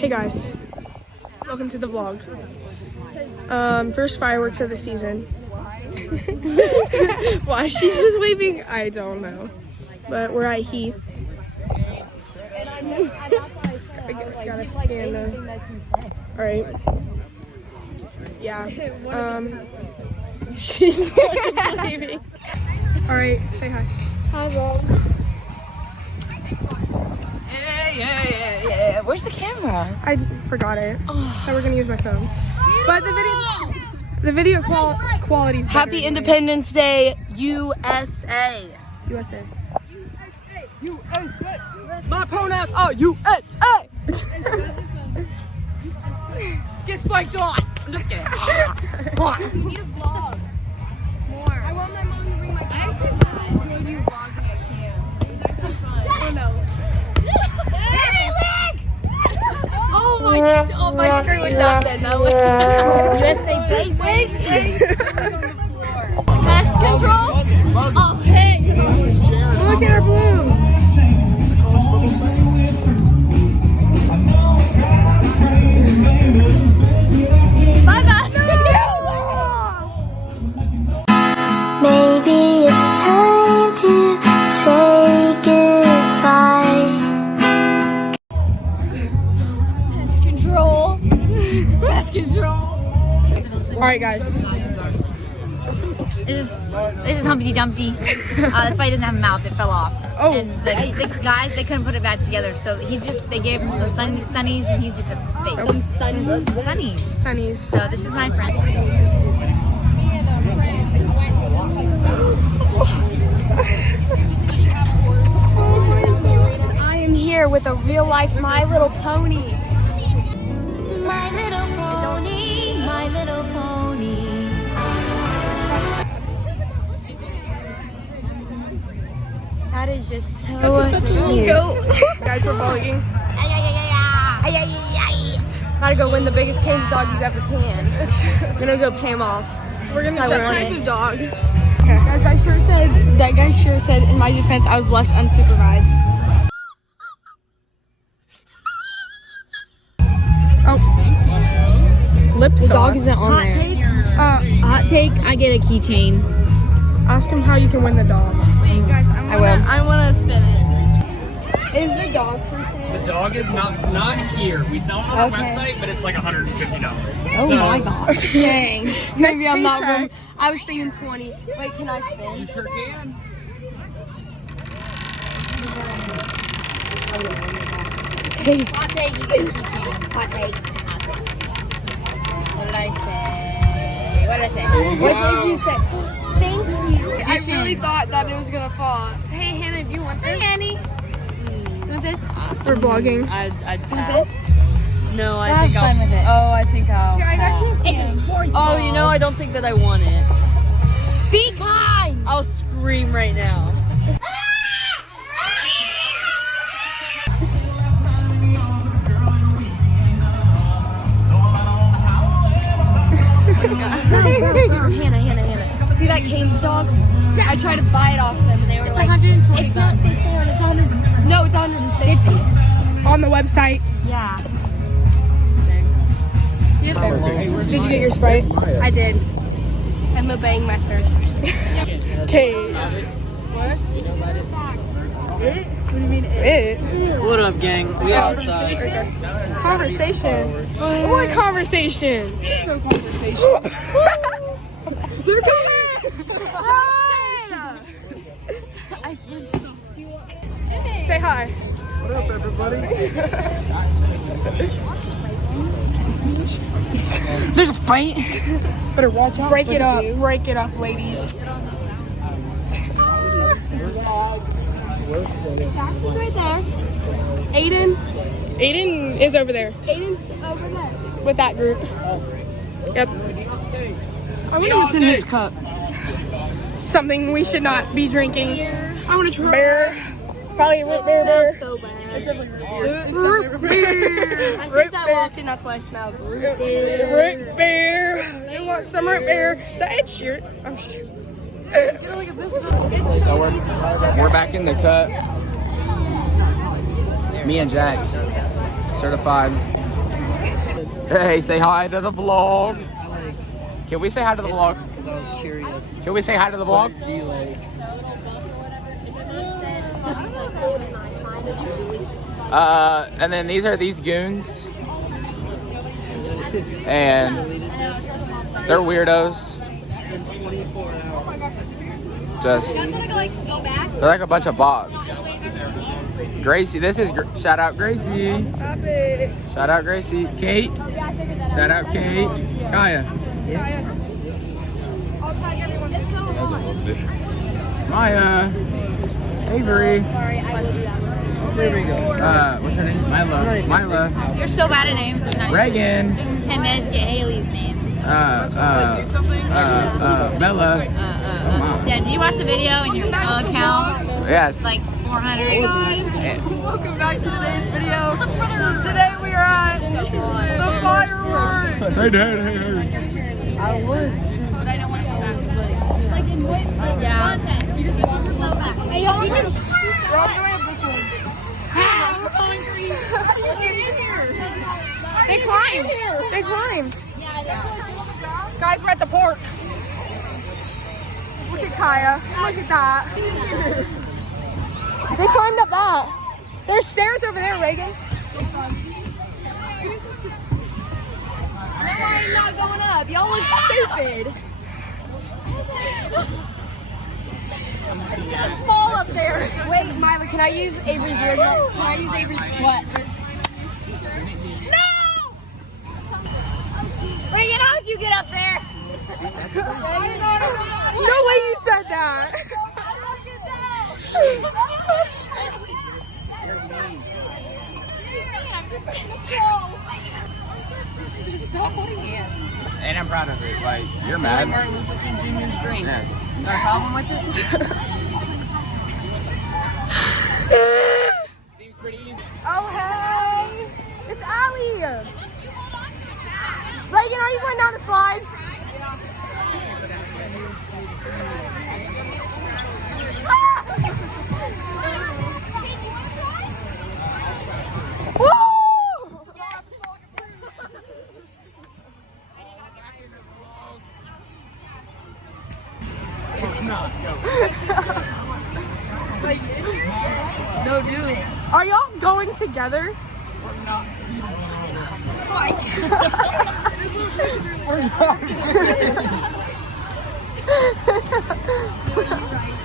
Hey guys, welcome to the vlog. First fireworks of the season. Why she's just waving, I don't know. But we're at Heath. I gotta scan the. Alright. Yeah. She's just waving. Alright, say hi. Hi vlog. Yeah. Where's the camera? I forgot it, so we're gonna use my phone. But the video quality's better. Happy Independence Day, USA. USA. My pronouns are USA. Get spiked on. I'm just kidding. We need a vlog. More. I want my mom to bring my camera. I actually want you vlogging at camp. It's actually fun. Oh no. Oh my screen went down then. USA baby. Pest control. Oh hey. Look at our balloon. Bye bye. Maybe it's time to say goodbye. Pest control. Pest control. Alright guys. This is Humpty Dumpty. That's why he doesn't have a mouth. It fell off. Oh. And the guys, they couldn't put it back together. So they gave him some sunnies, and he's just a face. Sunnies. Sunnies. So this is my friend. I am here with a real life My Little Pony. My little pony, my little pony. That is just so cute. Guys, we're vlogging. Gotta go win the biggest cane dog you ever can. I'm gonna go pay him off. We're gonna I check want type it. of dog. That guy sure said, in my defense, I was left unsupervised. Oh. Lip sauce. The dog isn't on Hot there. take? Hot take, I get a keychain. Ask him how you can win the dog. Wait, guys, I wanna spin it. Is the dog for sale? The dog is not here. We sell it on our Okay. website, but it's like $150. Oh So, my gosh. Dang. Maybe I'm not try. wrong. I was thinking 20. Wait, can I You spin? sure can. Hot take, you get a keychain. Hot take. Hot take. What did I say? What did I say? What did you say? Thank you. I really thought that it was gonna fall. Hey, Hannah, do you want this? Hey, Annie. You want this? We're vlogging. I'd Want pass. this? No, I Have think I'll. fun with it. Oh, I think I'll. I got pass. you. It's a sports Oh, you know, I don't think that I want it. Be kind. I'll scream right now. Hannah. See that Cane's dog? I tried to buy it off them and they were like, it's not for sale, it's 100. No, it's 150. On the website. Yeah. Did you get your Sprite? I did. I'm obeying my thirst. Okay. What do you mean It. What up, gang? We outside. Conversation. What conversation? There's no conversation. I should so. Say hi. What up, everybody? There's a fight. Better watch out. Break it up. Break it up, ladies. Jackson's right there. Aiden. Aiden is over there Aiden's over there. with that group. Yep. I wonder what's in his cup. Something we should not be drinking. I want to try. Beer. Probably root beer. So bad. It's definitely root beer. I since I walked in, that's why I smelled root beer. Root beer. You want some root beer? Is that Ed Sheeran? I'm sure. So we're back in the cut. Me and Jax, certified Hey, say hi to the vlog. Can we say hi to the vlog? Because I was curious. Can we say hi to the vlog? What it'd be like. And then these are these goons. And they're weirdos. Just, they're like a bunch of bots. Gracie, this is, shout out Gracie. Shout out Gracie. Kate. Shout out Kate. Kaya. I'll tag everyone. Maya. Avery. There we go. What's her name? Mila. You're so bad at names. It's not Reagan. 10 minutes to get Haley's name. Bella. Yeah, did you watch the video in your account? Yeah. It's like 400. Welcome back to today's video. Today we are at the fireworks. Hey, Dad. I would. But I don't want to go back. Like in what? Yeah. You just want to go back. Hey, y'all. We're all doing it this way. We're going green. How do you get in here? They climbed. They climbed. Guys, we're at the park. Look at Kaya. Look at that. They climbed up that. There's stairs over there, Reagan. No, I'm not going up. Y'all look stupid. It's small up there. Wait, Mila, can I use Avery's original? Can I use Avery's what? No! Reagan, how'd you get up there? No way you said that. Stop holding hands. And I'm proud of it. Like, you're mad. Martin Luther King Jr.'s dream. Yes. Is there a problem with it? Seems pretty easy. Oh, hey. It's Allie. Reagan, are you going down the slide? Woo! It's not. No, do it. Are y'all going together?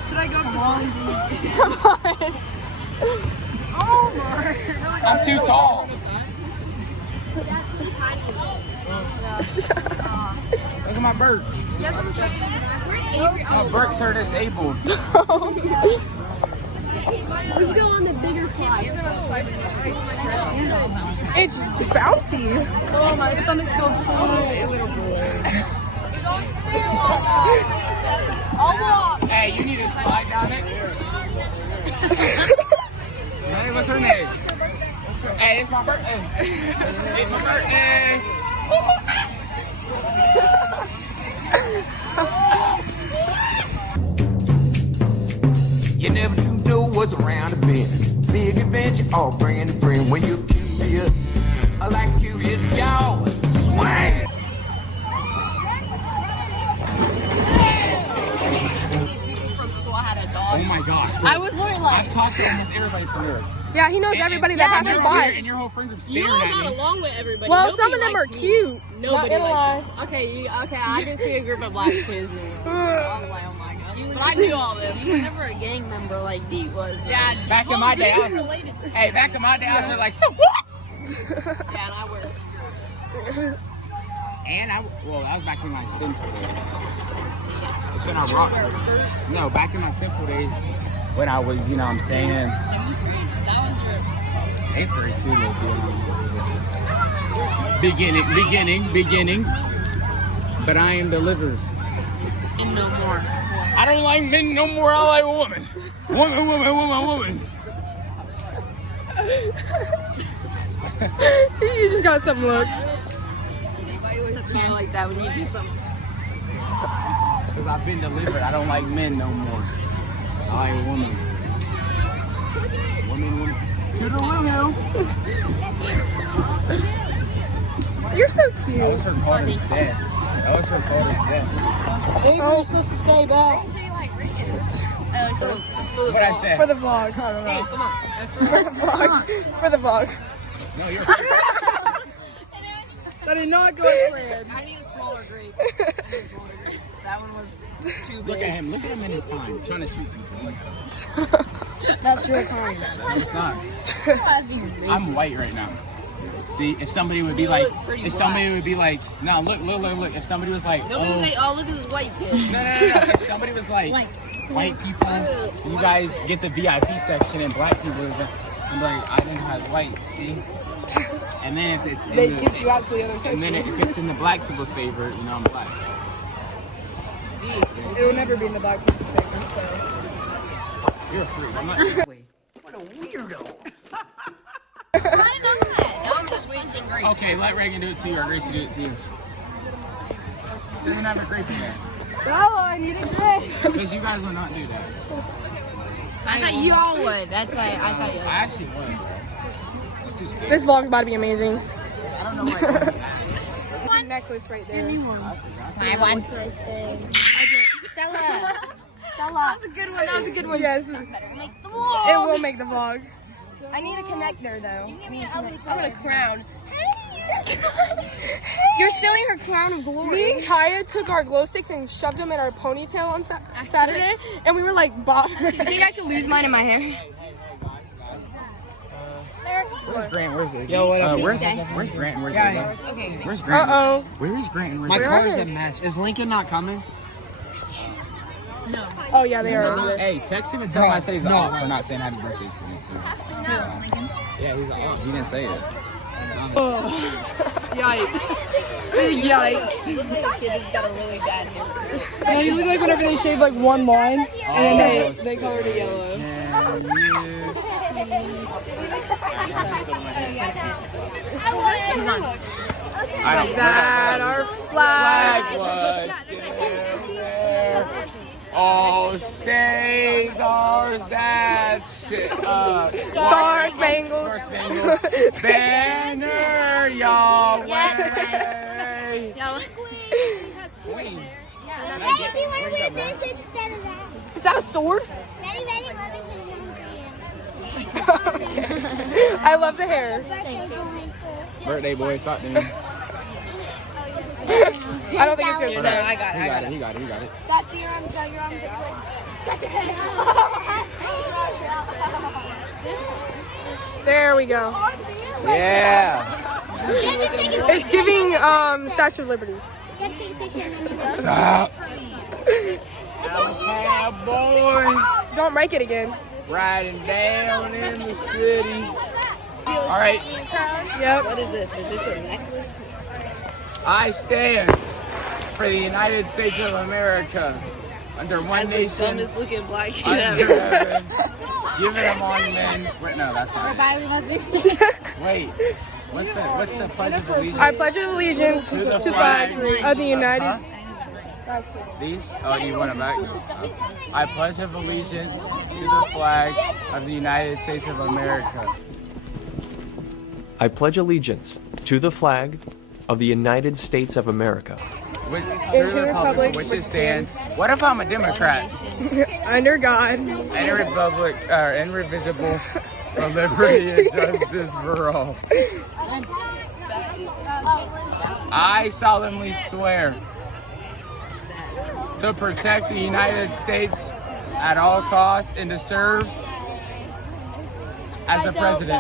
Should I go to Long Beach? Come on. Oh my. I'm too tall. Look at my Burks. My Burks are disabled. Let's go on the bigger slide. It's bouncy. Oh, my stomach's so full. Hey, you need to slide down it. Hey, what's her name? Hey, it's my birthday. It's my birthday. You never know what's around the bend. Big adventure, all bringing a friend. When you're curious, I like curious, y'all. Swing! Oh my gosh. I was literally like, I've talked to almost everybody from here. Yeah, he knows everybody that passes by. And your whole friend group you staring all at got me. along with everybody. Well, Nobody some of them are likes me. cute. Nobody Not gonna lie. likes me. Okay, I can see a group of black kids. Oh my gosh. But I knew all this. You were never a gang member like Dee was. Yeah. Back in my day, I was, hey, back in my day, I was like, so what? Yeah, and I wear a skirt. And well, that was back in my sinful days. It's when I rocked. No, back in my sinful days, when I was, you know what I'm saying, That was your 8th grade too. Beginning. But I am delivered. and no more. I don't like men no more. I like women. Woman. You just got some looks. It's kind of like that when you do something. Because I've been delivered. I don't like men no more. I like women. Women. Toodaloo. You're so cute. That was her cold instead. That was her cold instead. Avery's supposed to stay back. What I said? For the vlog. I don't know. Come on. For the vlog. For the vlog. No, you're. That did not go as planned. I need a smaller grape. That one was too big. Look at him. Look at him in his kind. Trying to see. That's your kind. No, it's not. I'm white right now. See, if somebody would be like, if somebody would be like, no, look. If somebody was like, Nobody would say, oh, look at this white kid. No. If somebody was like, white people, you guys get the VIP section, and black people, I'm like, I don't have white. See. And then if it's in They the, kicked you out to the other and section. then if it's in the black people's favor, you know I'm black. It will never be in the black people's favor, so. You're a freak. I'm not. I know that. That was just wasting grape. Okay, let Reagan do it to you, or Gracie do it to you. She doesn't have a grape in there. Oh, I need a grape. Because you guys will not do that. I thought you all would. That's why I thought you I would. actually would. I'm too scared. This vlog's about to be amazing. I don't know why. Necklace right there. I won. Stella. That was a good one. That was a good one. Yes. It will make the vlog. I need a connector though. I'm gonna crown. You're stealing her crown of glory. Me and Kaya took our glow sticks and shoved them in our ponytail on Saturday, and we were like boppers. I think I could lose mine in my hair. Hey, guys. Where's Grant? Where's he? Yo, what up? Where's Grant? Where's he? Okay. Where's Grant? Uh-oh. Where is Grant? My Where car's are a they? mess. Is Lincoln not coming? No. Oh yeah, they are. Hey, text him and tell him I said he's off for not saying happy birthday to me. So. No, Lincoln. Yeah, he's off. He didn't say it. Yikes. Yikes. This little kid has got a really bad hair. Yeah, you look like whenever they shave like one line, and then they sick. color it yellow. Can you I don't That our flag. flag was still there. Oh, stay stars, that's Star Spangled. Star Spangled Banner, Yahweh. Queen. Hey, if you want to wear this instead of that. Is that a sword? Ready, ready, let me Okay. I love the hair. Birthday boy, talk to me. I don't think it's good. No, I got it. He got it. Got your arms out, your arms out. Got your head There we go. Yeah. It's giving Statue of Liberty. Stop. Cowboy. Don't break it again. Riding down in the city. All right. Yep. What is this? Is this a necklace? I stand for the United States of America under one nation. Dumbest looking black kid Under ever. heaven. Give it among men. Wait, no, that's not it. Wait. What's the Pledge of Allegiance? I pledge allegiance to the flag of the United States. These? Oh, do you want them back? I pledge of allegiance to the flag of the United States of America. I pledge allegiance to the flag of the United States of America. To the republic which it stands. What if I'm a Democrat? Under God. And a republic, indivisible, for liberty and justice for all. I solemnly swear to protect the United States at all costs and to serve as the president.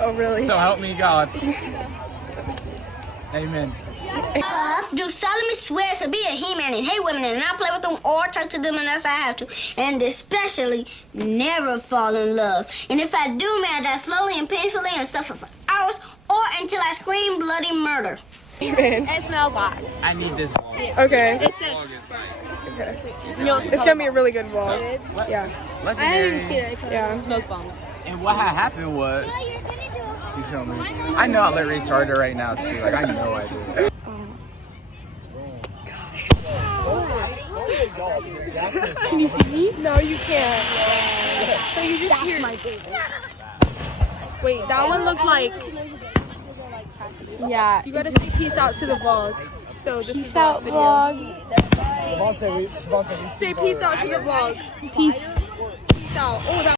Oh, really? So help me God. Amen. Do solemnly swear to be a he-man and hate women and not play with them or talk to them unless I have to. And especially never fall in love. And if I do, may I die slowly and painfully and suffer for hours or until I scream bloody murder. Amen. It smells bad. I need this vlog. Okay. This vlog is like, It's gonna be a really good vlog. Yeah. legendary. Yeah. Smoke bombs. And what had happened was, you feel me? I know I look retarded right now too. Like I know I do. Can you see me? No, you can't. So you just hear. Wait, that one looked like. Yeah. You gotta say peace out to the vlog. So this Peace out, vlog. Say peace out to the vlog. Peace. Peace out. Oh, that